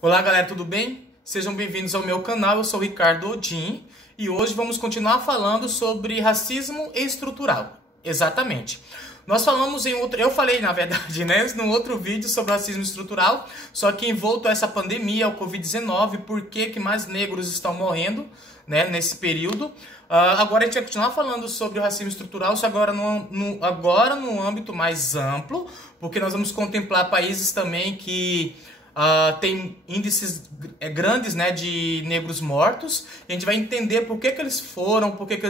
Olá galera, tudo bem? Sejam bem-vindos ao meu canal, eu sou o Ricardo Odin e hoje vamos continuar falando sobre racismo estrutural. Exatamente. Nós falamos eu falei na verdade, né, no outro vídeo sobre racismo estrutural, só que envolto a essa pandemia, o Covid-19, por que mais negros estão morrendo, né, nesse período. Agora a gente vai continuar falando sobre o racismo estrutural, só agora no âmbito mais amplo, porque nós vamos contemplar países também que tem índices grandes, né, de negros mortos. A gente vai entender por que eles foram, por que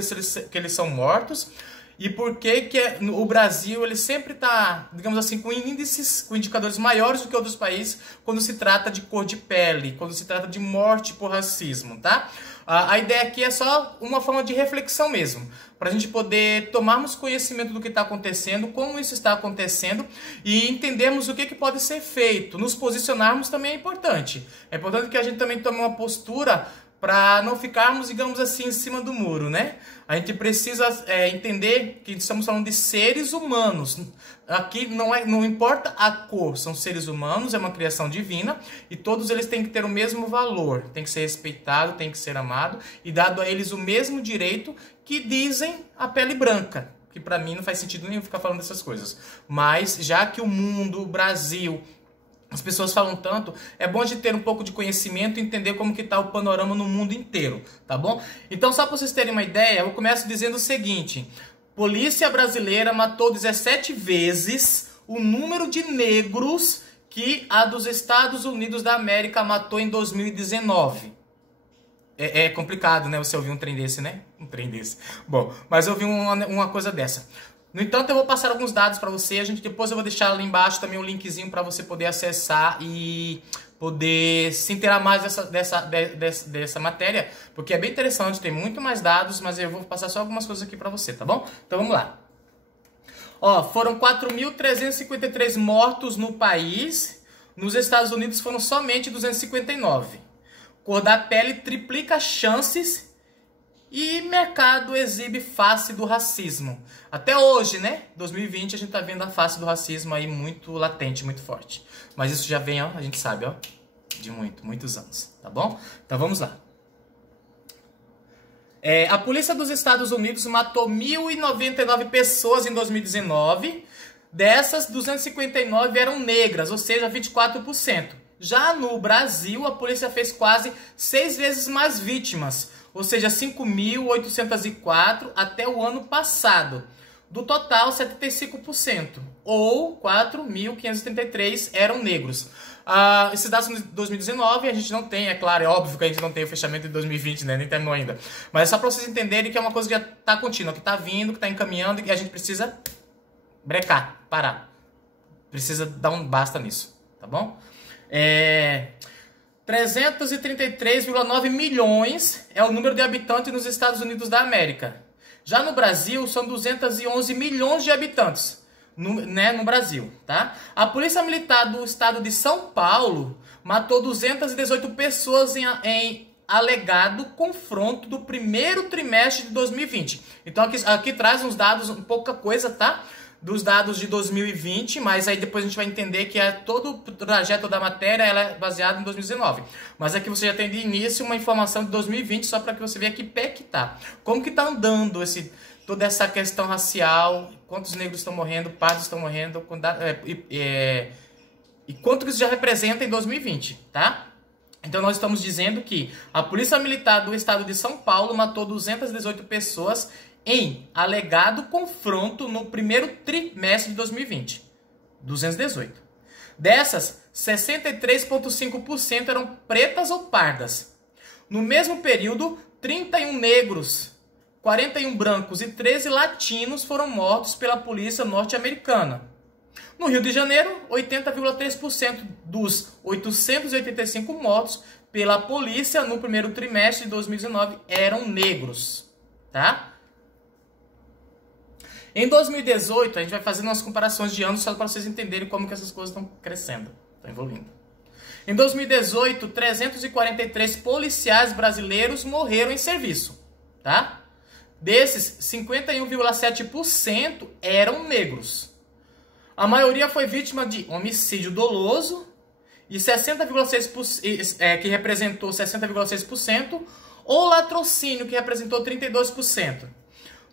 eles são mortos e por que o Brasil ele sempre está, digamos assim, com índices, com indicadores maiores do que outros países quando se trata de cor de pele, quando se trata de morte por racismo, tá? A ideia aqui é só uma forma de reflexão mesmo, para a gente poder tomarmos conhecimento do que está acontecendo, como isso está acontecendo e entendermos o que pode ser feito. Nos posicionarmos também é importante. É importante que a gente também tome uma postura para não ficarmos, digamos assim, em cima do muro, né? A gente precisa entender que estamos falando de seres humanos. Aqui não importa a cor, são seres humanos, é uma criação divina e todos eles têm que ter o mesmo valor, tem que ser respeitado, tem que ser amado e dado a eles o mesmo direito que dizem a pele branca. Que para mim não faz sentido nenhum ficar falando dessas coisas. Mas já que o mundo, o Brasil, as pessoas falam tanto, é bom de ter um pouco de conhecimento e entender como que está o panorama no mundo inteiro, tá bom? Então, só para vocês terem uma ideia, eu começo dizendo o seguinte: polícia brasileira matou 17 vezes o número de negros que a dos Estados Unidos da América matou em 2019. É complicado, né? Você ouvir um trem desse, né? Um trem desse. Bom, mas eu ouvi uma coisa dessa. No entanto, eu vou passar alguns dados para você. Depois eu vou deixar ali embaixo também um linkzinho para você poder acessar e poder se inteirar mais dessa matéria, porque é bem interessante, tem muito mais dados, mas eu vou passar só algumas coisas aqui para você, tá bom? Então vamos lá. Foram 4.353 mortos no país. Nos Estados Unidos foram somente 259. Cor da pele triplica chances. E mercado exibe face do racismo. Até hoje, né? 2020, a gente tá vendo a face do racismo aí muito latente, muito forte. Mas isso já vem, ó, a gente sabe, ó, de muitos anos, tá bom? Então vamos lá. A polícia dos Estados Unidos matou 1.099 pessoas em 2019. Dessas, 259 eram negras, ou seja, 24%. Já no Brasil, a polícia fez quase 6 vezes mais vítimas, ou seja, 5.804 até o ano passado. Do total, 75%, ou 4.533 eram negros. Esses dados de 2019 a gente não tem, é claro, é óbvio que a gente não tem o fechamento de 2020, né? Nem terminou ainda. Mas é só para vocês entenderem que é uma coisa que já está contínua, que está vindo, que está encaminhando e que a gente precisa brecar, parar. Precisa dar um basta nisso, tá bom? 333,9 milhões é o número de habitantes nos Estados Unidos da América. Já no Brasil, são 211 milhões de habitantes no Brasil, tá? A Polícia Militar do estado de São Paulo matou 218 pessoas em alegado confronto do primeiro trimestre de 2020. Então aqui traz uns dados, pouca coisa, tá? Dos dados de 2020, mas aí depois a gente vai entender que todo o trajeto da matéria ela é baseado em 2019. Mas aqui você já tem de início uma informação de 2020, só para que você veja que pé que tá. Como que tá andando toda essa questão racial, quantos negros estão morrendo, pardos estão morrendo, e quanto que isso já representa em 2020, tá? Então nós estamos dizendo que a Polícia Militar do estado de São Paulo matou 218 pessoas em alegado confronto no primeiro trimestre de 2020. 218. Dessas, 63,5% eram pretas ou pardas. No mesmo período, 31 negros, 41 brancos e 13 latinos foram mortos pela polícia norte-americana. No Rio de Janeiro, 80,3% dos 885 mortos pela polícia no primeiro trimestre de 2019 eram negros, tá? Em 2018, a gente vai fazendo umas comparações de anos só para vocês entenderem como que essas coisas estão crescendo, estão evoluindo. Em 2018, 343 policiais brasileiros morreram em serviço, tá? Desses, 51,7% eram negros. A maioria foi vítima de homicídio doloso e 60,6%, que representou 60,6%, ou latrocínio, que representou 32%.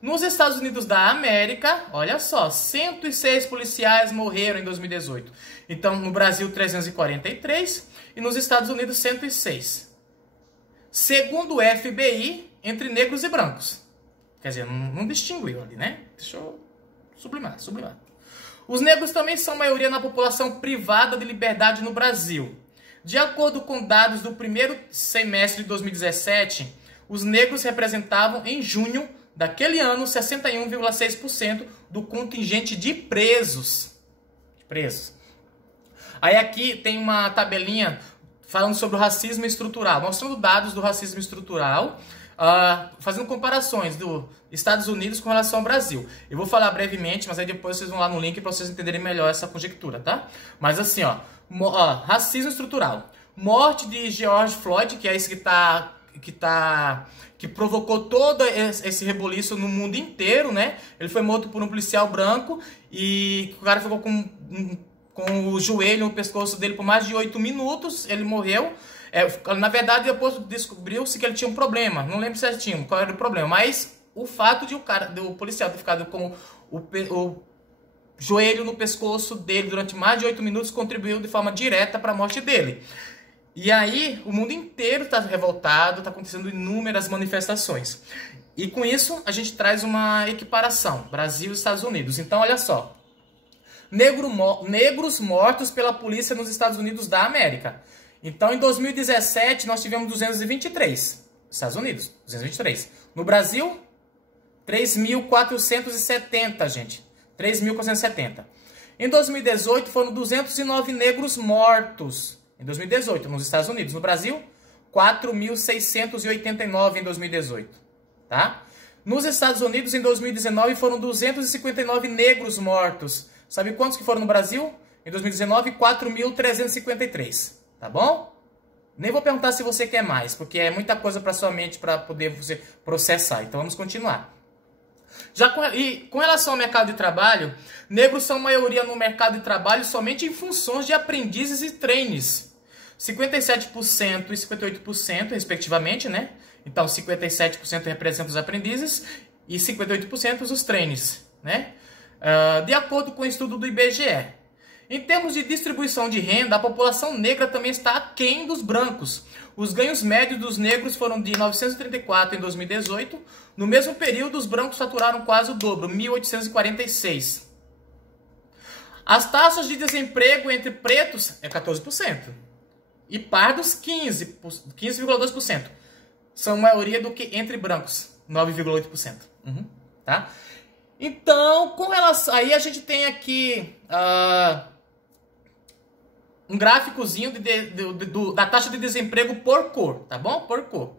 Nos Estados Unidos da América, olha só, 106 policiais morreram em 2018. Então, no Brasil, 343 e nos Estados Unidos, 106. Segundo o FBI, entre negros e brancos. Quer dizer, não distinguiu ali, né? Deixa eu sublimar. Os negros também são maioria na população privada de liberdade no Brasil. De acordo com dados do primeiro semestre de 2017, os negros representavam, em junho daquele ano, 61,6% do contingente de presos. Aí aqui tem uma tabelinha falando sobre o racismo estrutural, mostrando dados do racismo estrutural, fazendo comparações dos Estados Unidos com relação ao Brasil. Eu vou falar brevemente, mas aí depois vocês vão lá no link para vocês entenderem melhor essa conjectura, tá? Mas assim, racismo estrutural. Morte de George Floyd, que é esse que provocou todo esse rebuliço no mundo inteiro, né? Ele foi morto por um policial branco e o cara ficou com o joelho no pescoço dele por mais de 8 minutos, ele morreu. Na verdade, depois descobriu-se que ele tinha um problema. Não lembro certinho qual era o problema, mas o fato de do policial ter ficado com o joelho no pescoço dele durante mais de 8 minutos contribuiu de forma direta para a morte dele. E aí, o mundo inteiro está revoltado, está acontecendo inúmeras manifestações. E com isso, a gente traz uma equiparação, Brasil e Estados Unidos. Então, olha só. Negros mortos pela polícia nos Estados Unidos da América. Então, em 2017, nós tivemos 223. Estados Unidos, 223. No Brasil, 3.470, gente. 3.470. Em 2018, foram 209 negros mortos. Em 2018, nos Estados Unidos. No Brasil, 4.689 em 2018. Tá? Nos Estados Unidos, em 2019, foram 259 negros mortos. Sabe quantos que foram no Brasil? Em 2019, 4.353. Tá bom? Nem vou perguntar se você quer mais, porque é muita coisa para sua mente para poder você processar. Então vamos continuar. Com relação ao mercado de trabalho, negros são maioria no mercado de trabalho somente em funções de aprendizes e trainees. 57% e 58%, respectivamente, né? Então 57% representa os aprendizes e 58% os trainees, né? De acordo com o estudo do IBGE. Em termos de distribuição de renda, a população negra também está aquém dos brancos. Os ganhos médios dos negros foram de 934 em 2018. No mesmo período, os brancos faturaram quase o dobro, 1.846. As taxas de desemprego entre pretos é 14%. E pardos, 15,2%. São maioria do que entre brancos, 9,8%. Tá? Então, com relação... Aí a gente tem aqui... um gráficozinho da taxa de desemprego por cor, tá bom? Por cor.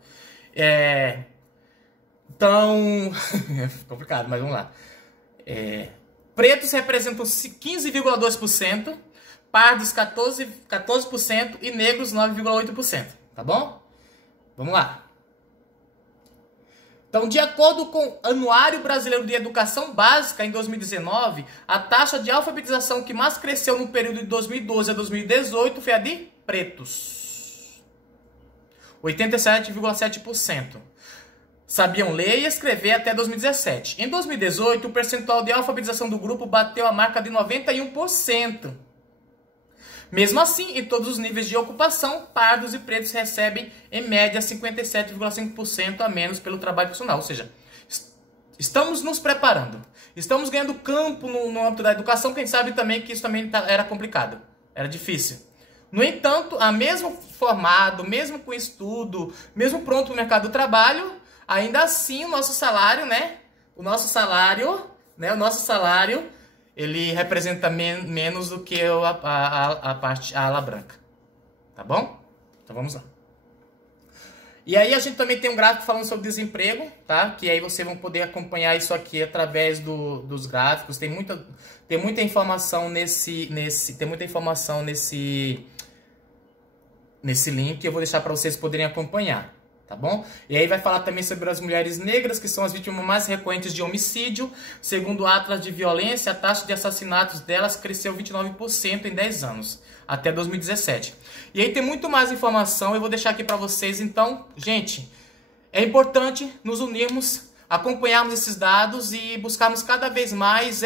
Então, é complicado, mas vamos lá. Pretos representam 15,2%, pardos 14% e negros 9,8%, tá bom? Vamos lá. Então, de acordo com o Anuário Brasileiro de Educação Básica, em 2019, a taxa de alfabetização que mais cresceu no período de 2012 a 2018 foi a de pretos. 87,7%. Sabiam ler e escrever até 2017. Em 2018, o percentual de alfabetização do grupo bateu a marca de 91%. Mesmo assim, em todos os níveis de ocupação, pardos e pretos recebem, em média, 57,5% a menos pelo trabalho profissional. Ou seja, estamos nos preparando. Estamos ganhando campo no âmbito da educação, quem sabe também que isso também era complicado. Era difícil. No entanto, mesmo formado, mesmo com estudo, mesmo pronto para o mercado do trabalho, ainda assim o nosso salário, O nosso salário, ele representa menos do que a ala branca. Tá bom? Então vamos lá. E aí a gente também tem um gráfico falando sobre desemprego, tá? Que aí vocês vão poder acompanhar isso aqui através dos gráficos. Tem muita informação nesse link que eu vou deixar para vocês poderem acompanhar. tá bom? E aí vai falar também sobre as mulheres negras, que são as vítimas mais recorrentes de homicídio. Segundo o Atlas de Violência, a taxa de assassinatos delas cresceu 29% em 10 anos, até 2017. E aí tem muito mais informação, eu vou deixar aqui para vocês. Então, gente, é importante nos unirmos, acompanharmos esses dados e buscarmos cada vez mais